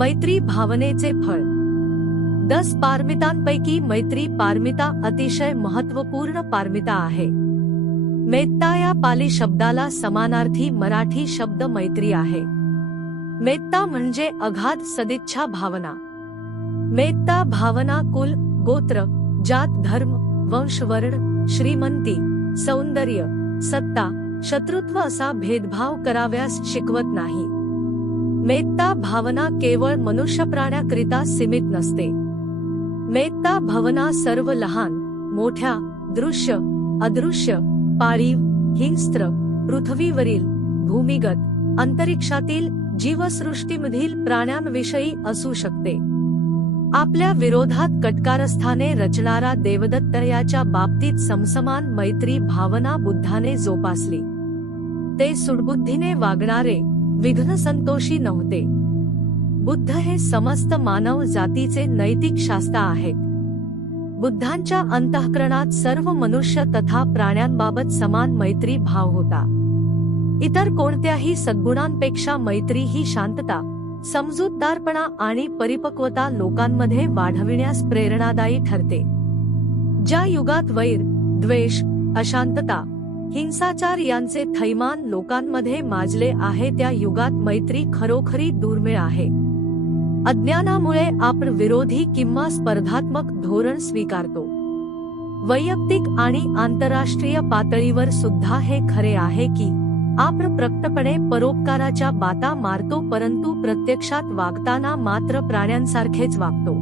मैत्री भावनेचे फळ। 10 पारमितांपैकी मैत्री पारमिता अतिशय महत्त्वपूर्ण पारमिता आहे। मेत्ता या पाली शब्दाला समानार्थी मराठी शब्द मैत्री आहे। मेत्ता म्हणजे अगाध सदिच्छा भावना। मेत्ता भावना कुल, गोत्र, जात, धर्म, वंश, वर्ण, श्रीमंती, सौंदर्य, सत्ता, शत्रुत्व असा भेदभाव कराव्यास शिकवत नाही। मेत्ता भावना केवळ मनुष्य प्राण्याकरिता सीमित नसते। मेत्ता भावना सर्व लहान मोठ्या, दृश्य, अदृश्य, पाळीव, हिंस्त्र, पृथ्वीवरील, भूमिगत, अंतरिक्षातील, जीवसृष्टीमधील प्राण्यांविषयी असू शकते। आपल्या विरोधात कटकारस्थाने रचणारा देवदत्त याच्या बाबतीत समसमान मैत्री भावना बुद्धाने जोपासली। ते सुडबुद्धीने वागणारे, विघ्नसंतोषी नव्हते। बुद्ध हे समस्त मानव जातीचे नैतिक शास्ता आहेत। बुद्धांच्या अंतःकरणात सर्व मनुष्य तथा प्राण्यांबाबत समान मैत्री भाव होता। इतर कोणत्याही सद्गुणांपेक्षा मैत्री ही शांतता, समजूतदारपणा आणि परिपक्वता लोकांमध्ये वाढविण्यास प्रेरणादायी ठरते। ज्या युगात वैर, द्वेष, अशांतता, हिंसाचार यांचे थैमान लोकांमध्ये माजले आहे त्या युगात मैत्री खरोखरी दुर्मिळ आहे। अज्ञानामुळे आपण विरोधी किंवा स्पर्धात्मक धोरण स्वीकारतो। वैयक्तिक आणि आंतरराष्ट्रीय पातळीवर सुद्धा हे खरे आहे की आपण प्रकटपणे परोपकाराच्या बाता मारतो परंतु प्रत्यक्षात वागताना मात्र प्राण्यांसारखेच वागतो।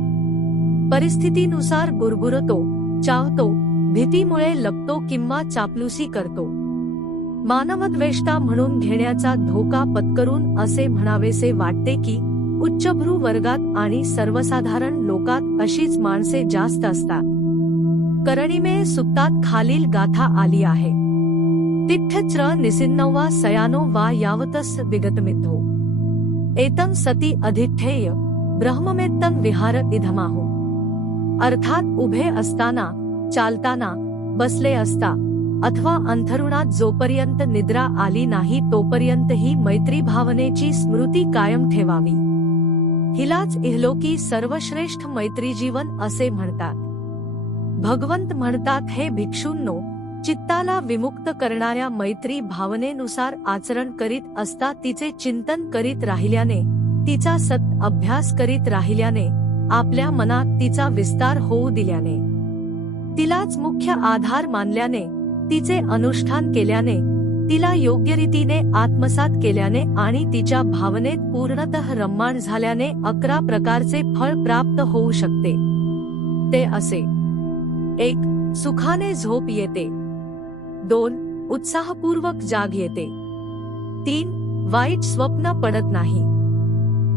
परिस्थितीनुसार गुरगुरतो, चावतो, भीतीमुळे लपतो किंवा चापलुसी करतो। मानवद्वेष्टा म्हणून घेण्याचा धोका पत्करून असे म्हणावेसे वाटते की उच्चभ्रू वर्गात आणि सर्वसाधारण लोकात अशीच माणसे जास्त असतात। करणीमे सुत्तात खालील गाथा आली आहे। तिठ्यच्र निसिन्नवा सयानो वा यावतस विगतमिद्धो एतं सती अधिठ्ठेय ब्रह्ममेत्तं विहार इधमाहो। अर्थात उभे असताना, चालताना, बसले असता अथवा अंथरुणात जोपर्यंत निद्रा आली नाही तोपर्यंत ही मैत्री भावनेची स्मृती कायम ठेवावी। हिलाच इहलोकी सर्वश्रेष्ठ मैत्री जीवन असे म्हणतात। भगवंत म्हणतात, हे भिक्षूंनो, चित्ताला विमुक्त करणाऱ्या मैत्री भावनेनुसार आचरण करीत असता तिचे चिंतन करीत राहिल्याने, तिचा सत अभ्यास करीत राहिल्याने, आपल्या मनात तिचा विस्तार होऊ दिल्याने, तिलाच मुख्य आधार मानल्याने, तिचे अनुष्ठान केल्याने, तिला योग्य रीतीने आत्मसात केल्याने आणि तिच्या भावनेत पूर्णतः रममाण झाल्याने 11 प्रकारचे फळ प्राप्त होऊ शकते। ते असे: 1. सुखाने झोप येते। 2. उत्साहपूर्वक जाग येते। 3. वाईट स्वप्न पडत नाही।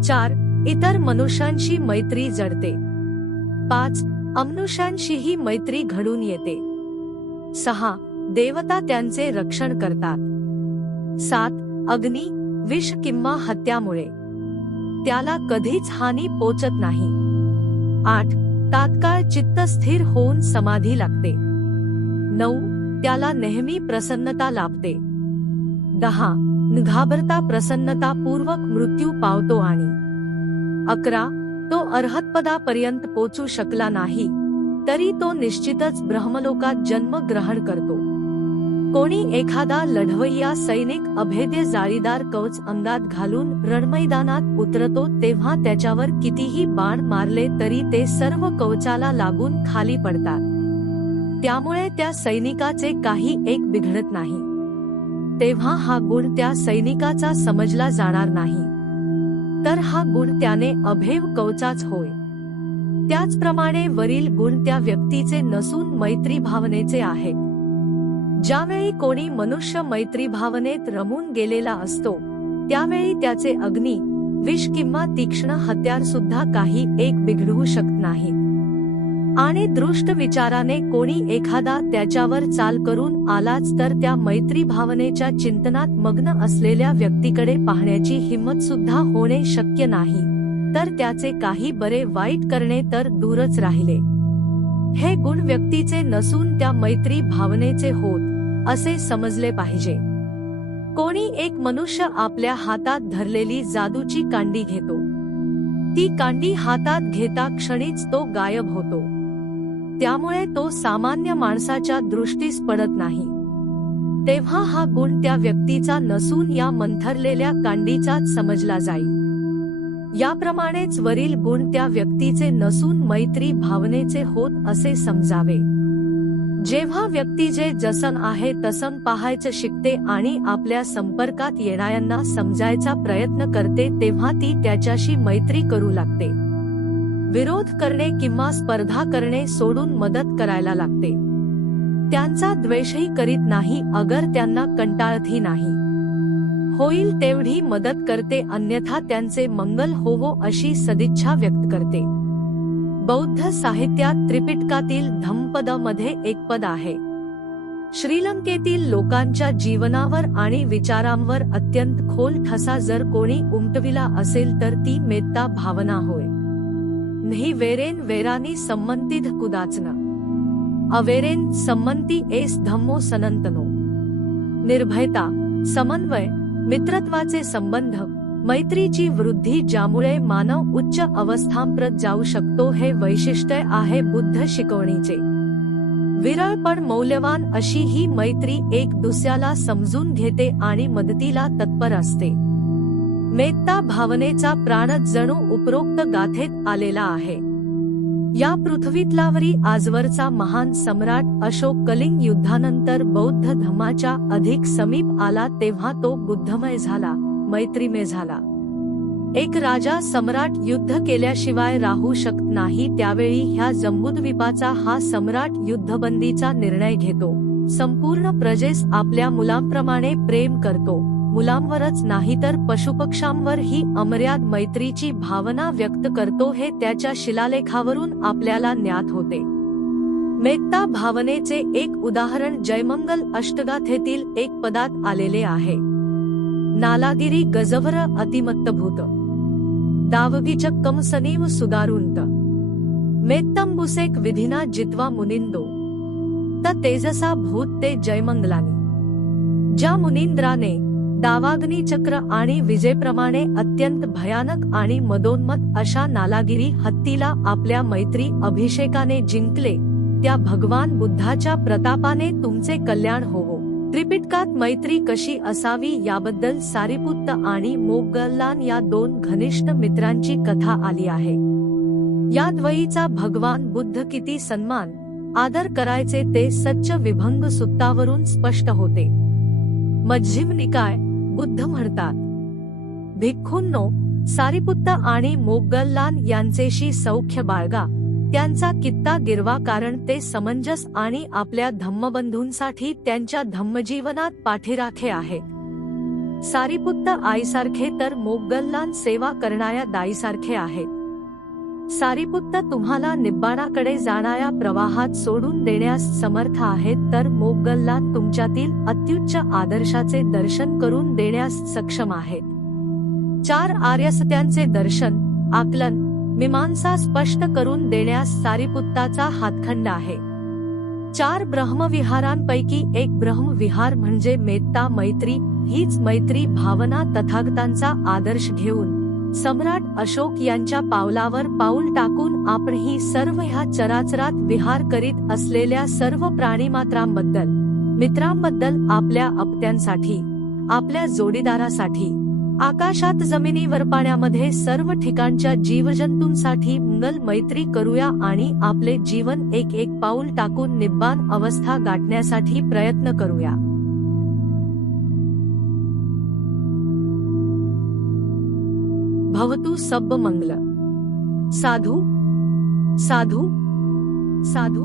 4. इतर मनुष्यांशी मैत्री जडते। 5. अमनुष्यांशीही मैत्री घडून येते। 6. देवता त्यांचे रक्षण करतात। 7. अग्नी, विष किंवा हत्यामुळे त्याला कधीच हानी पोचत नाही। 8. तात्काळ चित्त स्थिर होऊन समाधी लागते। 9. त्याला नेहमी प्रसन्नता लाभते। 10. घाबरता प्रसन्नतापूर्वक मृत्यू पावतो आणि 11. तो अर्हतपदापर्यंत पोचू शकला नाही तरी तो निश्चितच ब्रह्मलोकात जन्म ग्रहण करतो। कोणी एखादा लढवय्या सैनिक अभेद्य जाळीदार कवच अंगात घालून रणमैदानात उतरतो तेव्हा त्याच्यावर कितीही बाण मारले तरी ते सर्व कवचाला लागून खाली पडतात। त्यामुळे त्या सैनिकाचे काही एक बिघडत नाही। तेव्हा हा गुण त्या सैनिकाचा समजला जाणार नाही, तर हा गुण त्याने अभेव कवचाच होय। त्याचप्रमाणे वरील गुण त्या व्यक्तीचे नसून मैत्री भावनेचे आहेत। ज्यावेळी कोणी मनुष्य मैत्री भावनेत रमून गेलेला असतो त्यावेळी त्याचे अग्नी, विष किंवा तीक्ष्ण हत्यार सुद्धा काही एक बिघडवू शकत नाहीत। आणि दृष्ट विचाराने कोणी एखादा त्याच्यावर चाल करून आलाच तर त्या मैत्री भावनेच्या चिंतनात मग्न असलेल्या व्यक्तीकडे पाहण्याची हिंमत सुद्धा होणे शक्य नाही, तर त्याचे काही बरे वाईट करणे तर दूरच राहिले। हे गुण व्यक्तीचे नसून त्या मैत्री भावनेचे होत असे समजले पाहिजे। कोणी एक मनुष्य आपल्या हातात धरलेली जादूची कांडी घेतो, ती कांडी हातात घेता क्षणीच तो गायब होतो. त्यामुळे तो सामान्य माणसाच्या दृष्टीस पडत नाही. तेव्हा हा गुण त्या व्यक्तीचा नसून या मंथरलेल्या कांडीचाच समजला जाईल. याप्रमाणेच वरील गुण त्या व्यक्तीचे नसून मैत्री भावनेचे होत असे समजावे. जेव्हा व्यक्ती जे जसन आहे तसन पाहायचं शिकते आणि आपल्या संपर्कात येणाऱ्यांना समजायचा प्रयत्न करते तेव्हा ती त्याच्याशी मैत्री करू लागते. विरोध करणे किंवा स्पर्धा करणे सोडून मदत करायला लागते. त्यांचा द्वेषही करीत नाही, अगर त्यांना कंटाळतही नाही. होईल तेवढी मदत करते, अन्यथा त्यांचे मंगल होवो अशी सदिच्छा व्यक्त करते. बौद्ध साहित्यात त्रिपिटकातील धम्मपद मध्ये एक पद आहे. श्रीलंकेतील लोकांच्या जीवनावर आणि विचारांवर अत्यंत खोल ठसा जर कोणी उमटविला असेल तर ती मेत्ता भावना होय. नहीं वेरेन वेरानी संमंतिध कुदाचन अवेरेन संमंती एस धम्मो सनंतनो. निर्भयता, समन्वय, मित्रत्वाचे संबंध, मैत्रीची वृद्धी ज्यामुळे मानव उच्च अवस्थांप्रत जाऊ शकतो हे वैशिष्ट्य आहे बुद्ध शिकवणीचे. विरळ पण मौल्यवान अशी ही मैत्री एक दुसऱ्याला समजून घेते आणि मदतीला तत्पर असते. मेत्ता भावनेचा प्राणच जणू उपरोक्त गाथेत आलेला आहे. या पृथ्वीतलावरी आजवरचा महान सम्राट अशोक कलिंग युद्धानंतर बौद्ध धर्माच्या अधिक समीप आला तेव्हा तो बुद्धमय झाला, मैत्रीमय झाला. एक राजा सम्राट युद्ध केल्याशिवाय राहू शकत नाही. त्यावेळी ह्या जम्बूद्वीपाचा हा सम्राट युद्धबंदीचा निर्णय घेतो. संपूर्ण प्रजेस आपल्या मुलांप्रमाणे प्रेम करतो. मुलांवरच नाही तर पशुपक्ष्यांवर ही अमर्याद मैत्रीची भावना व्यक्त करतो हे त्याच्या शिलालेखावरून आपल्याला ज्ञात होते. मेत्ता भावनेचे एक उदाहरण जयमंगल अष्टगाथेतील एक पदात आलेले आहे. नालागिरी गजवर अतिमत्तभूत दावगीचक्कम सनीव सुदारुंत मेत्तंबुसेक विधिना जित्वा मुनिंदो त तेजसा भूत ते जयमंगलानी. ज्या मुनींद्राने दावाग्नी चक्र आणि विजेप्रमाणे अत्यंत भयानक आणि मदोन्मत अशा नालागिरी हत्तीला आपल्या मैत्री अभिषेकाने जिंकले, त्या भगवान बुद्धाच्या प्रतापाने तुमचे कल्याण होवो. त्रिपिटकात मैत्री कशी असावी याबद्दल सारिपुत्त आणि मोग्गल्लान या दोन घनिष्ठ मित्रांची कथा आली आहे. या द्वयीचा भगवान बुद्ध किती सन्मान, आदर करायचे ते सच्च विभंग सुत्तावरून स्पष्ट होते. मध्यम निकाय बुद्ध म्हणतात, भिक्खूंनो, सारिपुत्त आणि मोग्गल्लान यांचेशी सौख्य बाळगा. त्यांचा कित्ता गिरवा, कारण ते समंजस आणि आपल्या धम्मबंधूंसाठी त्यांच्या धम्मजीवनात पाठीराखे आहेत. सारिपुत्त आईसारखे तर मोग्गल्लान सेवा करणाऱ्या दाईसारखे आहेत. सारिपुत्त तुम्हाला निब्बाणाकडे जाणाऱ्या प्रवाहात सोडून देण्यास समर्थ आहेत, तर मोग्गल्लान तुमच्यातील अत्युच्च आदर्शाचे दर्शन करून देण्यास सक्षम आहेत. 4 आर्यसत्यांचे दर्शन, आकलन, मीमांसा स्पष्ट करून देण्यास सारिपुत्ताचा हातखंड आहे. 4 ब्रह्मविहारांपैकी एक ब्रह्मविहार म्हणजे मेत्ता मैत्री. हीच मैत्री भावना तथागतांचा आदर्श घेऊन सम्राट अशोक यांच्या पावलावर पाऊल टाकून आपणही सर्व ह्या चराचरात विहार करीत असलेल्या सर्व प्राणीमात्रांबद्दल, मित्रांबद्दल, आपल्या अपत्यांसाठी, आपल्या जोडीदारासाठी, आकाशात जमिनीवर पाण्यामध्ये सर्व ठिकाणच्या जीवजंतूंसाठी मंगल मैत्री करूया आणि आपले जीवन एक एक पाऊल टाकून निब्बाण अवस्था गाठण्यासाठी प्रयत्न करूया. भवतु सब्ब मंगल. साधू साधू साधू.